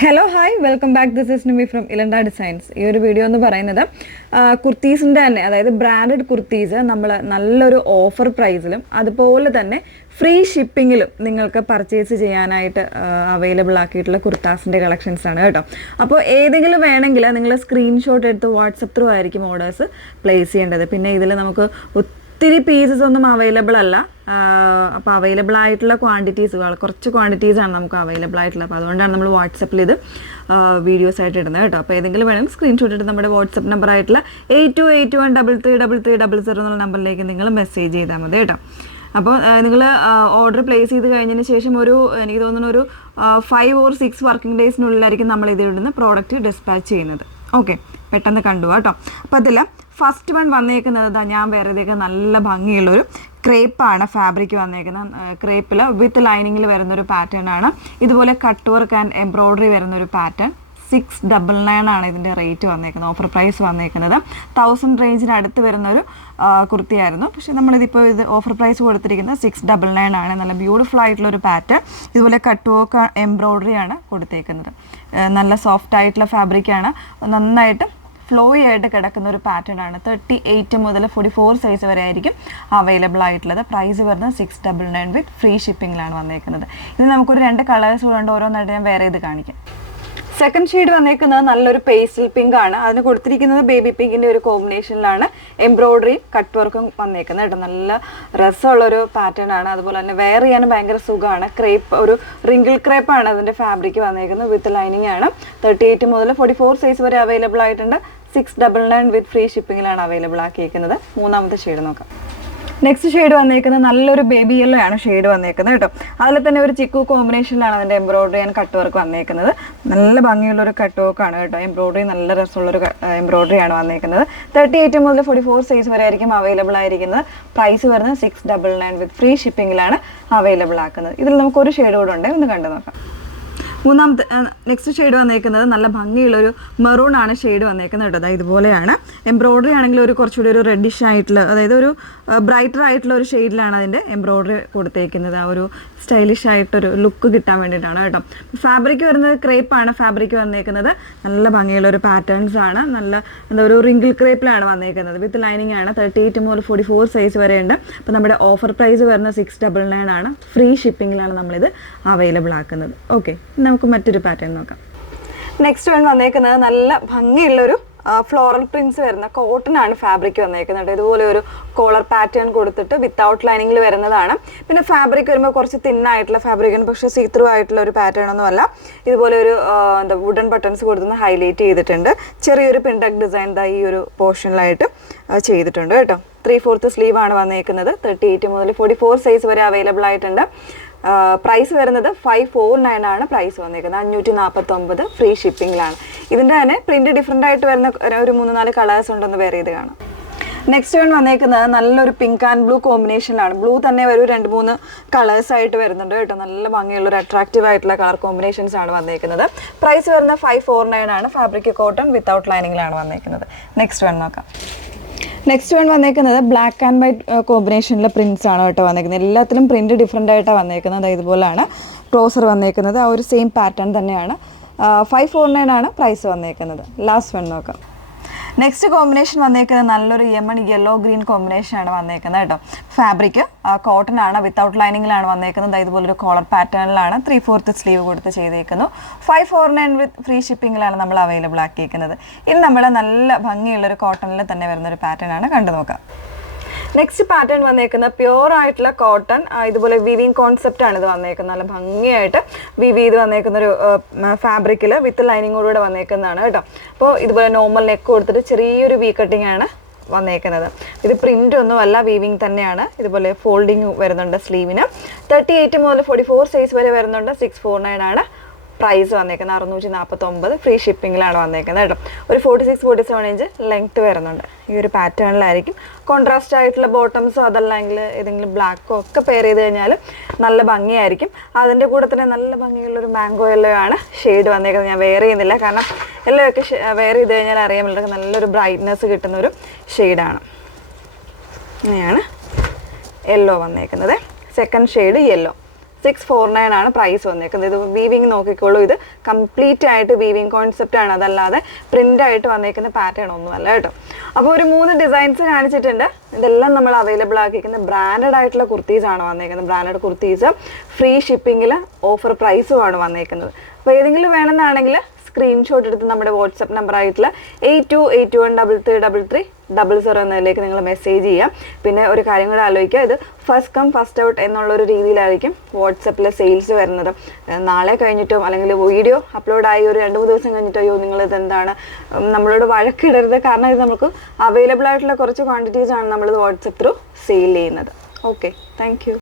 Hello hi welcome back. This is Nimi from Ilanda designs. ഈ ഒരു video എന്ന് പറയുന്നത് കുർത്തീസിൻ്റെ തന്നെ, അതായത് ബ്രാൻഡഡ് കുർത്തീസ് നമ്മൾ നല്ലൊരു ഓഫർ പ്രൈസിലും അതുപോലെ തന്നെ ഫ്രീ ഷിപ്പിങ്ങിലും നിങ്ങൾക്ക് പർച്ചേസ് ചെയ്യാനായിട്ട് അവൈലബിൾ ആക്കിയിട്ടുള്ള കുർത്താസിൻ്റെ കളക്ഷൻസ് ആണ് കേട്ടോ. അപ്പോൾ ഏതെങ്കിലും വേണമെങ്കിൽ നിങ്ങൾ സ്ക്രീൻഷോട്ട് എടുത്ത് വാട്സപ്പ് ത്രൂ ആയിരിക്കും ഓർഡേഴ്സ് പ്ലേസ് ചെയ്യേണ്ടത്. പിന്നെ ഇതിൽ നമുക്ക് ഒത്തിരി പീസസ് ഒന്നും അവൈലബിൾ അല്ല. അപ്പോൾ അവൈലബിൾ ആയിട്ടുള്ള ക്വാണ്ടിറ്റീസ് കുറച്ച് ക്വാണ്ടിറ്റീസാണ് നമുക്ക് അവൈലബിൾ ആയിട്ടുള്ളത്. അപ്പോൾ അതുകൊണ്ടാണ് നമ്മൾ വാട്സപ്പിൽ ഇത് വീഡിയോസ് ആയിട്ട് ഇടുന്നത് കേട്ടോ. അപ്പോൾ ഏതെങ്കിലും വേണമെങ്കിൽ സ്ക്രീൻഷോട്ട് എടുത്ത് നമ്മുടെ വാട്സപ്പ് നമ്പർ ആയിട്ടുള്ള 8281333300 എന്നുള്ള നമ്പറിലേക്ക് നിങ്ങൾ മെസ്സേജ് ചെയ്താൽ മതി കേട്ടോ. അപ്പോൾ നിങ്ങൾ ഓർഡർ പ്ലേസ് ചെയ്ത് കഴിഞ്ഞതിന് ശേഷം എനിക്ക് തോന്നുന്നു ഒരു 5 or 6 വർക്കിംഗ് ഡേയ്സിനുള്ളിലായിരിക്കും നമ്മൾ ഇതിടുന്ന പ്രോഡക്റ്റ് ഡിസ്പാച്ച് ചെയ്യുന്നത്. ഓക്കെ, പെട്ടെന്ന് കണ്ടുപോകാം കേട്ടോ. അപ്പോൾ അതിൽ ഫസ്റ്റ് വൺ വന്നേക്കുന്നത് ഞാൻ വേറെ ഇതൊക്കെ നല്ല ഭംഗിയുള്ളൊരു ക്രേപ്പാണ് ഫാബ്രിക് വന്നേക്കുന്നത്. ക്രേപ്പിൽ വിത്ത് ലൈനിങ്ങിൽ വരുന്നൊരു പാറ്റേൺ ആണ്. ഇതുപോലെ കട്ട് വർക്ക് ആൻഡ് എംബ്രോയ്ഡറി വരുന്നൊരു പാറ്റേൺ. 699 ആണ് ഇതിൻ്റെ റേറ്റ് വന്നേക്കുന്നത്. ഓഫർ പ്രൈസ് വന്നേക്കുന്നത് 1000 റേഞ്ചിന് അടുത്ത് വരുന്നൊരു കുർത്തിയായിരുന്നു. പക്ഷേ നമ്മളിതിപ്പോൾ ഇത് ഓഫർ പ്രൈസ് കൊടുത്തിരിക്കുന്നത് 699 ആണ്. നല്ല ബ്യൂട്ടിഫുൾ ആയിട്ടുള്ളൊരു പാറ്റേൺ. ഇതുപോലെ കട്ട് വർക്ക് എംബ്രോയ്ഡറി ആണ് കൊടുത്തേക്കുന്നത്. നല്ല സോഫ്റ്റ് ആയിട്ടുള്ള ഫാബ്രിക്കാണ്. നന്നായിട്ട് ഫ്ലോയി ആയിട്ട് കിടക്കുന്ന ഒരു പാറ്റേൺ ആണ്. 38 മുതൽ 44 സൈസ് വരെ ആയിരിക്കും അവൈലബിൾ ആയിട്ടുള്ളത്. പ്രൈസ് വരുന്നത് 699 വിത്ത് ഫ്രീ ഷിപ്പിങ്ങിലാണ് വന്നേക്കുന്നത്. ഇത് നമുക്കൊരു 2 കളേഴ്സ് ഉണ്ട്. ഓരോന്നായിട്ട് ഞാൻ വേറെ ഇത് കാണിക്കാം. സെക്കൻഡ് ഷെയ്ഡ് വന്നേക്കുന്നത് നല്ലൊരു പേസ്റ്റൽ പിങ്ക് ആണ്. അതിന് കൊടുത്തിരിക്കുന്നത് ബേബി പിങ്കിൻ്റെ ഒരു കോമ്പിനേഷനിലാണ് എംബ്രോയ്ഡറിയും കട്ട് വർക്കും വന്നേക്കുന്നത് കേട്ടോ. നല്ല രസമുള്ളൊരു പാറ്റേൺ ആണ്. അതുപോലെ തന്നെ വെയർ ചെയ്യാനും ഭയങ്കര സുഖമാണ്. ക്രേപ്പ്, ഒരു റിങ്കിൾ ക്രേപ്പാണ് അതിൻ്റെ ഫാബ്രിക് വന്നേക്കുന്നത്. വിത്ത് ലൈനിങ് ആണ്. 38 മുതൽ 44 സൈസ് വരെ അവൈലബിൾ ആയിട്ടുണ്ട്. 699 വിത്ത് ഫ്രീ ഷിപ്പിങ്ങിലാണ് അവൈലബിൾ ആക്കിയിരിക്കുന്നത്. മൂന്നാമത്തെ ഷെയ്ഡ് നോക്കാം. നെക്സ്റ്റ് ഷെയ്ഡ് വന്നേക്കുന്നത് നല്ലൊരു ബേബി യെല്ലോ ആണ് ഷെയ്ഡ് വന്നേക്കുന്നത് കേട്ടോ. അതിൽ തന്നെ ഒരു ചിക്കു കോമ്പിനേഷനിലാണ് അതിൻ്റെ എംബ്രോയ്ഡറി ആൻഡ് കട്ട് വർക്ക് വന്നേക്കുന്നത്. നല്ല ഭംഗിയുള്ളൊരു കട്ട് വർക്കാണ് കേട്ടോ. എംബ്രോയ്ഡറി നല്ല രസമുള്ളൊരു എംബ്രോയ്ഡറി ആണ് വന്നേക്കുന്നത്. 38 മുതൽ 44 സൈസ് വരെ ആയിരിക്കും അവൈലബിൾ ആയിരിക്കുന്നത്. പ്രൈസ് വരുന്നത് 699 വിത്ത് ഫ്രീ ഷിപ്പിങ്ങിലാണ് അവൈലബിൾ ആക്കുന്നത്. ഇതിൽ നമുക്കൊരു ഷെയ്ഡ് കൂടെ ഉണ്ട്, ഒന്ന് കണ്ടു നോക്കാം. മൂന്നാമത്തെ നെക്സ്റ്റ് ഷെയ്ഡ് വന്നേക്കുന്നത് നല്ല ഭംഗിയുള്ളൊരു മെറൂൺ ആണ് ഷെയ്ഡ് വന്നേക്കുന്നത് കേട്ടോ. അതായത് ഇതുപോലെയാണ്. എംബ്രോയ്ഡറി ആണെങ്കിൽ കുറച്ചുകൂടി ഒരു റെഡിഷ് ആയിട്ടുള്ള, അതായത് ഒരു ബ്രൈറ്റർ ആയിട്ടുള്ള ഒരു ഷെയ്ഡിലാണ് അതിൻ്റെ എംബ്രോയ്ഡറി കൊടുത്തേക്കുന്നത്. ആ ഒരു സ്റ്റൈലിഷ് ആയിട്ടൊരു ലുക്ക് കിട്ടാൻ വേണ്ടിയിട്ടാണ് കേട്ടോ. ഫാബ്രിക് വരുന്നത് ക്രേപ്പാണ് ഫാബ്രിക് വന്നേക്കുന്നത്. നല്ല ഭംഗിയുള്ളൊരു പാറ്റേൺസ് ആണ്. നല്ല ഒരു റിങ്കിൾ ക്രേപ്പിലാണ് വന്നേക്കുന്നത്. വിത്ത് ലൈനിങ് ആണ്. 38 മുതൽ 44 സൈസ് വരെ ഉണ്ട്. അപ്പോൾ നമ്മുടെ ഓഫർ പ്രൈസ് വരുന്നത് 699 ആണ്. ഫ്രീ ഷിപ്പിങ്ങിലാണ് നമ്മളിത് അവൈലബിൾ ആക്കുന്നത്. ഓക്കെ, നമുക്ക് മറ്റൊരു പാറ്റേൺ നോക്കാം. നെക്സ്റ്റ് വൺ വന്നേക്കുന്നത് നല്ല ഭംഗിയുള്ളൊരു ഫ്ലോറൽ പ്രിന്റ്സ് വരുന്ന കോട്ടൺ ആണ് ഫാബ്രിക് വന്നേക്കുന്നത്. ഇതുപോലെ ഒരു കോളർ പാറ്റേൺ കൊടുത്തിട്ട് വിത്തൗട്ട് ലൈനിങ്ങിൽ വരുന്നതാണ്. പിന്നെ ഫാബ്രിക് വരുമ്പോൾ കുറച്ച് തിന്നായിട്ടുള്ള ഫാബ്രിക്കാണ്, പക്ഷേ സീ ത്രൂ ആയിട്ടുള്ള ഒരു പാറ്റേൺ ഒന്നും അല്ല. ഇതുപോലെ ഒരു വുഡൻ ബട്ടൺസ് കൊടുത്തുനിന്ന് ഹൈലൈറ്റ് ചെയ്തിട്ടുണ്ട്. ചെറിയൊരു പിൻടക്ക് ഡിസൈൻ ഈ ഒരു പോർഷനിലായിട്ട് ചെയ്തിട്ടുണ്ട് കേട്ടോ. 3/4 സ്ലീവ് ആണ് വന്നേക്കുന്നത്. 38 മുതൽ 44 സൈസ് വരെ അവൈലബിൾ ആയിട്ടുണ്ട്. പ്രൈസ് വരുന്നത് 549 ആണ് പ്രൈസ് വന്നേക്കുന്നത്. 549 ഫ്രീ ഷിപ്പിങ്ങിലാണ്. ഇതിൻ്റെ തന്നെ പ്രിന്റ് ഡിഫറെൻ്റ് ആയിട്ട് വരുന്ന ഒരു 3-4 കളേഴ്സ് ഉണ്ടെന്ന് വേറെ ഇത് കാണാം. നെക്സ്റ്റ് വൺ വന്നേക്കുന്നത് നല്ലൊരു പിങ്ക് ആൻഡ് ബ്ലൂ കോമ്പിനേഷനിലാണ്. ബ്ലൂ തന്നെ ഒരു 2-3 കളേഴ്സ് ആയിട്ട് വരുന്നുണ്ട് കേട്ടോ. നല്ല ഭംഗിയുള്ള ഒരു അട്രാക്റ്റീവ് ആയിട്ടുള്ള കളർ കോമ്പിനേഷൻസ് ആണ് വന്നേക്കുന്നത്. പ്രൈസ് വരുന്നത് 549 ആണ്. ഫാബ്രിക് കോട്ടൺ വിത്തൗട്ട് ലൈനിങ്ങിലാണ് വന്നേക്കുന്നത്. നെക്സ്റ്റ് വൺ നോക്കാം. നെക്സ്റ്റ് വൺ വന്നേക്കുന്നത് ബ്ലാക്ക് ആൻഡ് വൈറ്റ് കോമ്പിനേഷനിലെ പ്രിൻറ്റ്സ് ആണ് കേട്ടോ വന്നേക്കുന്നത്. എല്ലാത്തിലും പ്രിൻറ്റ് ഡിഫറെൻ്റ് ആയിട്ടാണ് വന്നേക്കുന്നത്. ഇതുപോലെയാണ് ക്ലോസർ വന്നേക്കുന്നത്. ആ ഒരു സെയിം പാറ്റേൺ തന്നെയാണ്. 549 ആണ് പ്രൈസ് വന്നേക്കുന്നത്. ലാസ്റ്റ് വൺ നോക്കാം. നെക്സ്റ്റ് കോമ്പിനേഷൻ വന്നേക്കുന്നത് നല്ലൊരു യമൺ യെല്ലോ ഗ്രീൻ കോമ്പിനേഷനാണ് വന്നേക്കുന്നത് കേട്ടോ. ഫാബ്രിക് കോട്ടൺ ആണ്. വിത്തൗട്ട് ലൈനിങ്ങിലാണ് വന്നേക്കുന്നത്. ഇതുപോലൊരു കോളർ പാറ്റേണിലാണ് 3/4 സ്ലീവ് കൊടുത്ത് ചെയ്തേക്കുന്നു. 549 വിത്ത് ഫ്രീ ഷിപ്പിങ്ങിലാണ് നമ്മൾ അവൈലബിൾ ആക്കിയിരിക്കുന്നത്. ഇനി നമ്മൾ നല്ല ഭംഗിയുള്ളൊരു കോട്ടണിൽ തന്നെ വരുന്നൊരു പാറ്റേൺ ആണ്, കണ്ടു നോക്കാം. നെക്സ്റ്റ് പാറ്റേൺ വന്നേക്കുന്നത് പ്യുവർ ആയിട്ടുള്ള കോട്ടൺ. ഇതുപോലെ വിവിങ് കോൺസെപ്റ്റ് ആണ് ഇത് വന്നേക്കുന്നത്. നല്ല ഭംഗിയായിട്ട് വിവ് ചെയ്ത് വന്നേക്കുന്നൊരു ഫാബ്രിക്കിൽ വിത്ത് ലൈനിങ്ങോടുകൂടെ വന്നേക്കുന്നതാണ് കേട്ടോ. അപ്പോൾ ഇതുപോലെ നോർമൽ നെക്ക് കൊടുത്തിട്ട് ചെറിയൊരു വി കട്ടിങ് ആണ് വന്നേക്കുന്നത്. ഇത് പ്രിൻ്റ് ഒന്നുമല്ല, വീവിങ് തന്നെയാണ്. ഇതുപോലെ ഫോൾഡിങ് വരുന്നുണ്ട് സ്ലീവിന്. 38 മുതൽ 44 സൈസ് വരെ വരുന്നുണ്ട്. 649 ആണ് പ്രൈസ് വന്നേക്കുന്നത്. 649 ഫ്രീ ഷിപ്പിങ്ങിലാണ് വന്നേക്കുന്നത് കേട്ടോ. ഒരു 46-47 ഇഞ്ച് ലെങ്ത്ത് വരുന്നുണ്ട്. ഈ ഒരു പാറ്റേണിലായിരിക്കും. കോൺട്രാസ്റ്റ് ആയിട്ടുള്ള ബോട്ടംസോ അതല്ലെങ്കിൽ ഏതെങ്കിലും ബ്ലാക്കോ ഒക്കെ പെയർ ചെയ്ത് കഴിഞ്ഞാൽ നല്ല ഭംഗിയായിരിക്കും. അതിൻ്റെ കൂടെ തന്നെ നല്ല ഭംഗിയുള്ളൊരു മാംഗോ യെല്ലോ ആണ് ഷെയ്ഡ് വന്നേക്കുന്നത്. ഞാൻ വെയർ ചെയ്യുന്നില്ല, കാരണം യെല്ലോ ഒക്കെ വെയർ ചെയ്ത് കഴിഞ്ഞാൽ അറിയാൻ പറ്റും നല്ലൊരു ബ്രൈറ്റ്നെസ് കിട്ടുന്നൊരു ഷെയ്ഡാണ്. ഇങ്ങനെയാണ് യെല്ലോ വന്നേക്കുന്നത്. Second shade yellow. 649 ആണ് പ്രൈസ് വന്നേക്കുന്നത്. ഇത് വീവിങ് നോക്കിക്കോളൂ, ഇത് കംപ്ലീറ്റ് ആയിട്ട് വീവിങ് കോൺസെപ്റ്റ് ആണ്, അതല്ലാതെ പ്രിന്റ് ആയിട്ട് വന്നേക്കുന്ന പാറ്റേൺ ഒന്നും അല്ല കേട്ടോ. അപ്പോൾ ഒരു 3 ഡിസൈൻസ് കാണിച്ചിട്ടുണ്ട്. ഇതെല്ലാം നമ്മൾ അവൈലബിൾ ആക്കിയിരിക്കുന്ന ബ്രാൻഡഡ് ആയിട്ടുള്ള കുർത്തീസ് ആണ് വന്നേക്കുന്നത്. ബ്രാൻഡഡ് കുർത്തീസ് ഫ്രീ ഷിപ്പിങ്ങിൽ ഓഫർ പ്രൈസുമാണ് വന്നേക്കുന്നത്. അപ്പോൾ ഏതെങ്കിലും വേണമെന്നാണെങ്കിൽ സ്ക്രീൻഷോട്ട് എടുത്ത് നമ്മുടെ വാട്സപ്പ് നമ്പർ ആയിട്ടുള്ള 8281333300 എന്നതിലേക്ക് നിങ്ങൾ മെസ്സേജ് ചെയ്യാം. പിന്നെ ഒരു കാര്യം കൂടെ ആലോചിക്കുക, ഇത് ഫസ്റ്റ് കം ഫസ്റ്റ് ഔട്ട് എന്നുള്ളൊരു രീതിയിലായിരിക്കും വാട്സപ്പിൽ സെയിൽസ് വരുന്നത്. നാളെ കഴിഞ്ഞിട്ടോ അല്ലെങ്കിൽ വീഡിയോ അപ്ലോഡ് ആയി ഒരു 2-3 ദിവസം കഴിഞ്ഞിട്ടോ അയ്യോ നിങ്ങളിത് എന്താണ് നമ്മളോട് വഴക്കിടരുത്, കാരണം ഇത് നമുക്ക് അവൈലബിൾ ആയിട്ടുള്ള കുറച്ച് ക്വാണ്ടിറ്റീസ് ആണ് നമ്മളിത് വാട്സപ്പ് ത്രൂ സെയിൽ ചെയ്യുന്നത്. Okay, thank you.